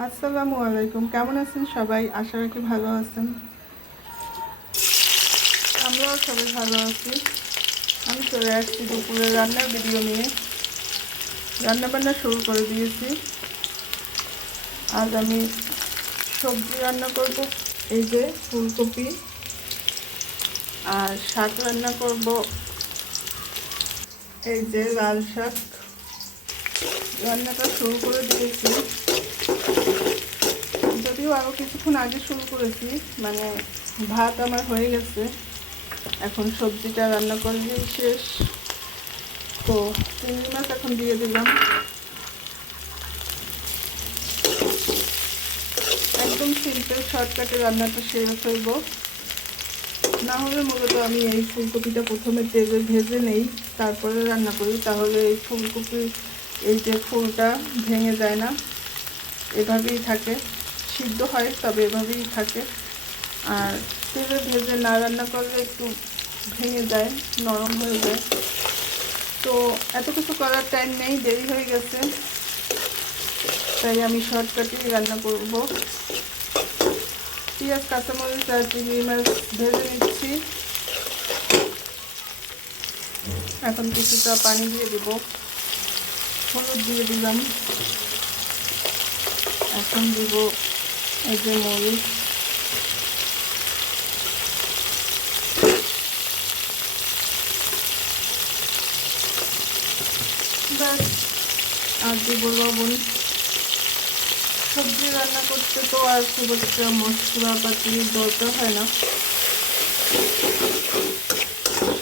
আসসালামু আলাইকুম। কেমন আছেন সবাই? আশা রাখি ভালো আছেন। আমরাও সবাই ভালো আছি। আমি চলে আসছি দুপুরে রান্নার ভিডিও নিয়ে। রান্না বান্না শুরু করে দিয়েছি। আজ আমি সবজি রান্না করব, এই যে ফুলকপি। আর শাক রান্না করব, এই যে লাল শাক। রান্নাটা শুরু করে দিয়েছি। আরও কিছুক্ষণ আগে শুরু করেছি। মানে ভাত আমার হয়ে গেছে। এখন সবজিটা রান্না করলেই শেষ। তো চিংড়ি মাছ এখন দিয়ে দিলাম। একদম সিম্পল শর্টকাটে রান্নাটা সেরে ফেলব। না হলে মূলত আমি এই ফুলকপিটা প্রথমে তেলে ভেজে নেই, তারপরে রান্না করি। তাহলে এই ফুলকপির এই যে ফুলটা ভেঙে যায় না, এভাবেই থাকে। সিদ্ধ হয়, তবে এভাবেই থাকে। আর তেলে ভেজে না রান্না করলে একটু ভেঙে যায়, নরম হয়ে যায়। তো এত কিছু করার টাইম নেই, দেরি হয়ে গেছে। তাই আমি শর্টকাটেই রান্না করব। পেঁয়াজ, কাঁচামরিচ আর চিংড়ি মাছ ভেজে নিচ্ছি। এখন কিছুটা পানি দিয়ে দেব। হলুদ দিয়ে দিলাম। এখন দিব এই যে মরিচ ব্যাস, আর দিব লবণ সবজি রান্না করতে তো আর খুব একটা মশলাপাতির দরকার হয় না।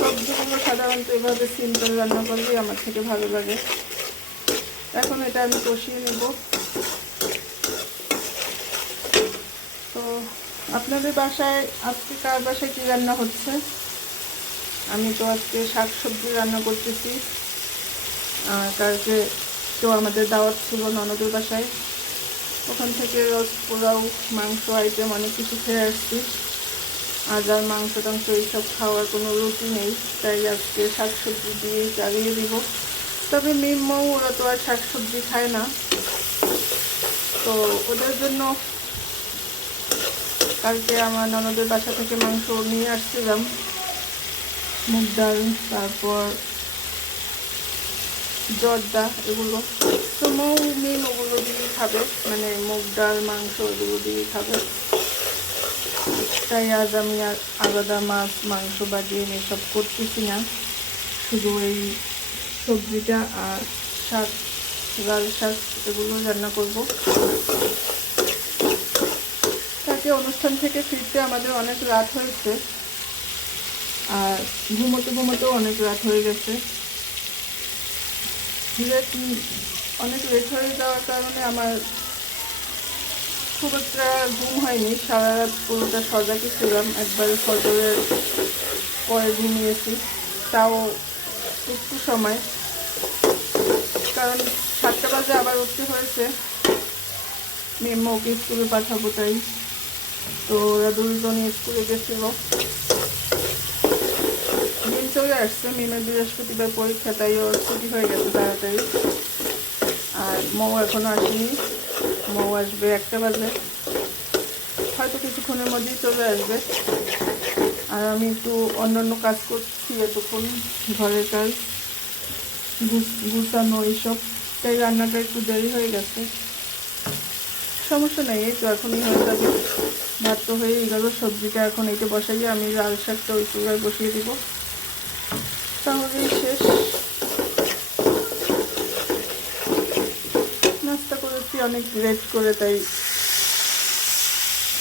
সবজিগুলো সাধারণত এভাবে সিম্পল রান্না করলেই আমার থেকে ভালো লাগে। এখন এটা আমি কষিয়ে নেব তো আপনাদের বাসায় আজকে কার বাসায় কী রান্না হচ্ছে? আমি তো আজকে শাক সবজি রান্না করতেছি। কালকে তো আমাদের দাওয়াত ছিল ননদের বাসায়। ওখান থেকে রোজ পোলাও, মাংস আইটেম অনেক কিছু খেয়ে আসছি। আজ আর মাংস টাংস এইসব খাওয়ার কোনো রুটি নেই। তাই আজকে শাক সবজি দিয়ে চালিয়ে দিব। তবে মিম্মও ওরা তো আর শাক সবজি খায় না। তো ওদের জন্য কালকে আমার ননদের বাসা থেকে মাংস নিয়ে আসছিলাম। মুগ ডাল, তারপর জর্দা এগুলো। তো মৌ মিম ওগুলো দিয়ে খাবে মানে মুগ ডাল, মাংস এগুলো দিয়ে খাবে। তাই আজ আমি আর আলাদা মাছ, মাংস বা ডিম এসব করতেছি না। শুধু এই সবজিটা আর শাক, লাল শাক এগুলো রান্না করব। তাকে অনুষ্ঠান থেকে ফিরতে আমাদের অনেক রাত হয়েছে। আর ঘুমোতে ঘুমোতেও অনেক রাত হয়ে গেছে। অনেক লেট হয়ে যাওয়ার কারণে আমার খুব একটা ঘুম হয়নি। সারা রাত পুরোটা সজাগই ছিলাম। একবারে ফজরের পরে ঘুমিয়েছি। তাও একটু সময়। কারণ সাতটা বাজে আবার উঠতে হয়েছে। মেয়ে স্কুলে পাঠাবো তাই। তো ওরা দুজনই স্কুলে গেছিল। চলে আসছে, মিমের বৃহস্পতিবার পরীক্ষা, তাই ওর ছুটি হয়ে গেছে তাড়াতাড়ি। আর মৌ এখনও আসেনি। মৌ আসবে একটা বাজে। হয়তো কিছুক্ষণের মধ্যেই চলে আসবে। আর আমি একটু অন্যান্য কাজ করছি এতক্ষণ, ঘরের কাজ গুছানো এইসব। তাই রান্নাটা একটু দেরি হয়ে গেছে। সমস্যা নেই, এই তো এখনই হয়ে যাবে ভাত তো হয়েই গেল, সবজিটা এখন এইটা বসাই আমি লাল শাকটা ওই চুলায় বসিয়ে দিব। তাহলেই শেষ। নাস্তা করেছি অনেক লেট করে, তাই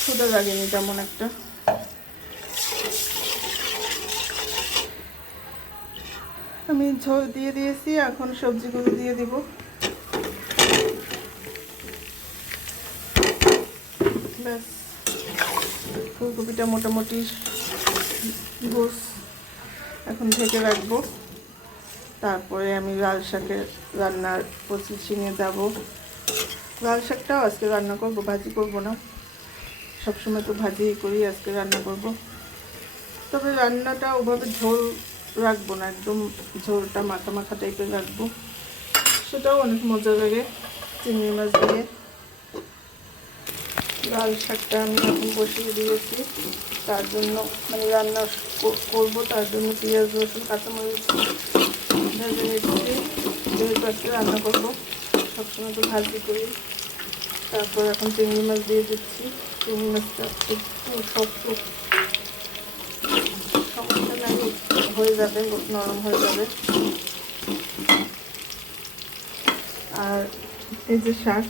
ক্ষুদা লাগেনি তেমন একটা। আমি ঝোল দিয়ে দিয়েছি, এখন সবজিগুলো দিয়ে দিব। ব্যাস ফুলকপিটা মোটামুটি গোস এখন ঢেকে রাখব। তারপরে আমি লাল শাকের রান্নার প্রসেসিংয়ে যাব। লাল শাকটাও আজকে রান্না করব, ভাজি করব না। সবসময় তো ভাজিই করি, আজকে রান্না করব। তবে রান্নাটা ওভাবে ঝোল রাখব না, একদম ঝোলটা মাখা মাখা টাইপের রাখব। সেটাও অনেক মজা লাগে, চিংড়ি মাছ দিয়ে। লাল শাকটা আমি এখন বসিয়ে দিয়েছি। তার জন্য মানে রান্না করব তার জন্য পেঁয়াজ, রসুন, কাঁচামরিচ ভেজে নিচ্ছি। যেহেতু আজকে রান্না করব, সবসময় তো ভাজি করি। তারপর এখন চিংড়ি মাছ দিয়ে দিচ্ছি। চিংড়ি মাছটা একটু শক্ত হয়ে যাবে, নরম হয়ে যাবে। আর এই যে শাক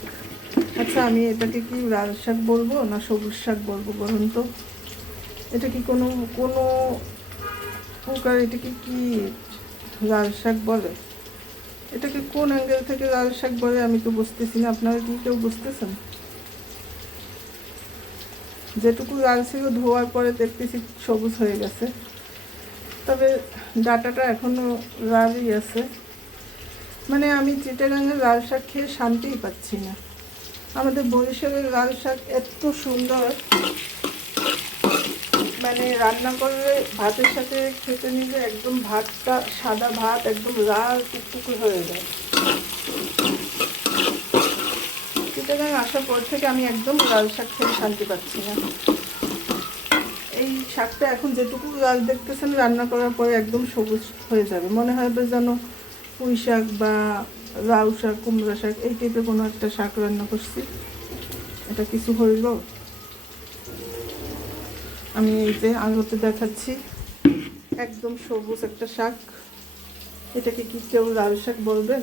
আচ্ছা আমি এটাকে কি লাল শাক বলব না সবুজ শাক বলব বলুন তো? এটা কি কোনো কোনো প্রকার এটাকে কি লাল শাক বলে? এটাকে কোন অ্যাঙ্গেল থেকে লাল শাক বলে আমি তো বুঝতেছি না, আপনারা কি কেউ বুঝতেছেন? যেটুকু লাল ছিল ধোয়ার পরে দেখতেছি সবুজ হয়ে গেছে। তবে ডাটাটা এখনও লালই আছে। মানে আমি চিটাগাঙের লাল শাক খেয়ে শান্তিই পাচ্ছি না। আমাদের বরিশালের লাল শাক এত সুন্দর। মানে রান্না করলে ভাতের সাথে খেতে নিলে একদম ভাতটা, সাদা ভাত একদম লাল টুকটুকু হয়ে যায়। চিটাগাং আসার পর থেকে আমি একদম লাল শাক খেয়ে শান্তি পাচ্ছি না। এই শাকটা এখন যেটুকু লাল দেখতেছেন, রান্না করার পরে একদম সবুজ হয়ে যাবে। মনে বেশ যেন পুঁই শাক বা লাউ শাক, কুমড়া শাক, এই টাইপের কোনো একটা শাক রান্না করছি। এটা কিছু হইল। আমি এই যে আলোতে দেখাচ্ছি। একদম সবুজ একটা শাক। এটাকে কি কেউ লাল শাক বলবেন?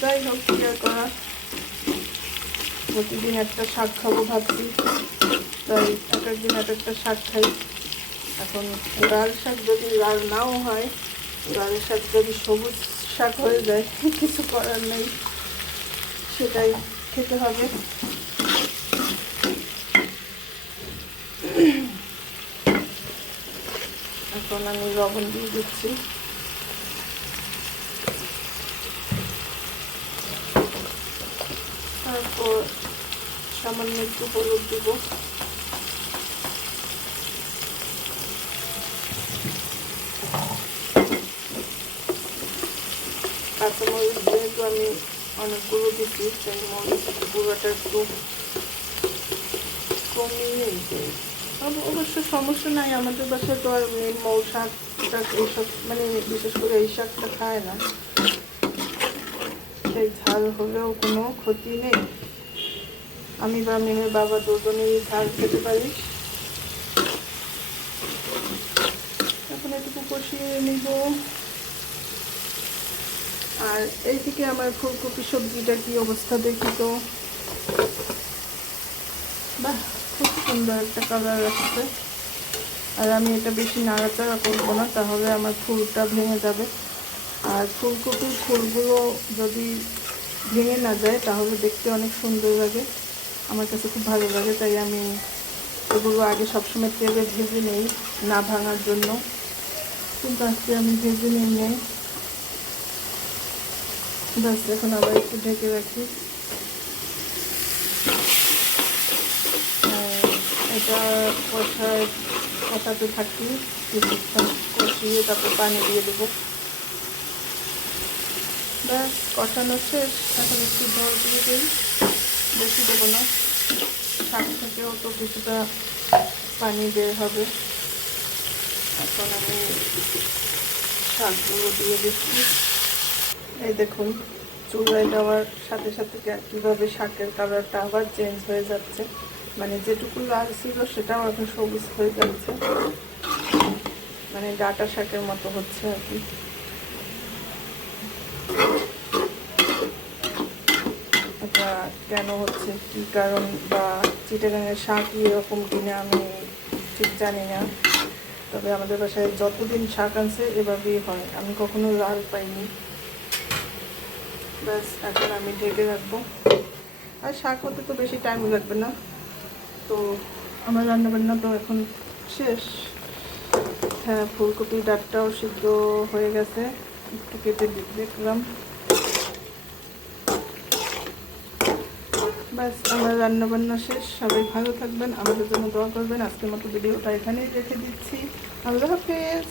যাই হোক, কি আর করা? প্রতিদিন একটা শাক খাব ভাবছি। তাই এক একদিন এক একটা শাক খাই। এখন লাল শাক যদি লাল নাও হয় লাল শাক যদি সবুজ শাক হয়ে যায়, কিছু করার নেই। সেটাই খেতে হবে। এখন আমি লবণ দিয়ে দিচ্ছি। তারপর সামান্য একটু হলুদ দিব। কাঁচামরিচ যেহেতু আমি অনেকগুলো দিচ্ছি সেই মরিচ গুঁড়োটা একটু কমিয়ে তবে অবশ্য সমস্যা নাই, আমাদের বাসায় তো আর মৌ শাক টাক এইসব মানে বিশেষ করে এই শাকটা খায় না। সেই ঝাল হলেও কোনো ক্ষতি নেই। আমি বা মেয়ের বাবা দুজনেই ঝাল খেতে পারি। এখন এটুকু কষিয়ে নিব। আর এইদিকে আমার ফুলকপি সবজিটা কি অবস্থা দেখি তো। বাহ, খুব সুন্দর একটা কালার আসছে। আর আমি এটা বেশি নাড়াচাড়া করব না, তাহলে আমার ফুলটা ভেঙে যাবে। আর ফুলকপির ফুলগুলো যদি ভেঙে না যায়, তাহলে দেখতে অনেক সুন্দর লাগে। আমার কাছে খুব ভালো লাগে, তাই আমি এগুলো আগে সবসময় তেলে ভেজে নেই, না ভাঙার জন্য। কিন্তু আজকে আমি ভেজে নিই নেই। ব্যাস এখন আবার একটু ঢেকে রাখি। এটা কষায় কষাতে থাকি, কিছুক্ষণ কষিয়ে তারপর পানি দিয়ে দেবো। ব্যাস, কষানো শেষ। এখন একটু জল দিয়ে দিই। বেশি দেবো না। শাক থেকেও তো কিছুটা পানি বের হবে। এখন আমি শাকগুলো দিয়ে দিচ্ছি। এই দেখুন চুলায় দেওয়ার সাথে সাথে কীভাবে শাকের কালারটা আবার চেঞ্জ হয়ে যাচ্ছে। মানে যেটুকু লাল ছিল সেটাও এখন সবুজ হয়ে যাচ্ছে মানে ডাটা শাকের মতো হচ্ছে আর কি। এটা কেন হচ্ছে? কি কারণ বা চিটাগাঙের শাকই এরকম কিনে আমি ঠিক জানি না। তবে আমাদের বাসায় যতদিন শাক আনছে এভাবেই হয়। আমি কখনো লাল পাইনি। ব্যাস, এখন আমি ঢেকে রাখব। আর শাক হতে তো বেশি টাইম লাগবে না। তো আমার রান্নাবান্না তো এখন শেষ। হ্যাঁ ফুলকপি ডাটটাও সিদ্ধ হয়ে গেছে। একটু কেটে দেখলাম। ব্যাস, আমার রান্নাবান্না শেষ। সবাই ভালো থাকবেন, আমাদের জন্য দোয়া করবেন। আজকের মতো ভিডিওটা এখানেই রেখে দিচ্ছি। আল্লাহ হাফেজ।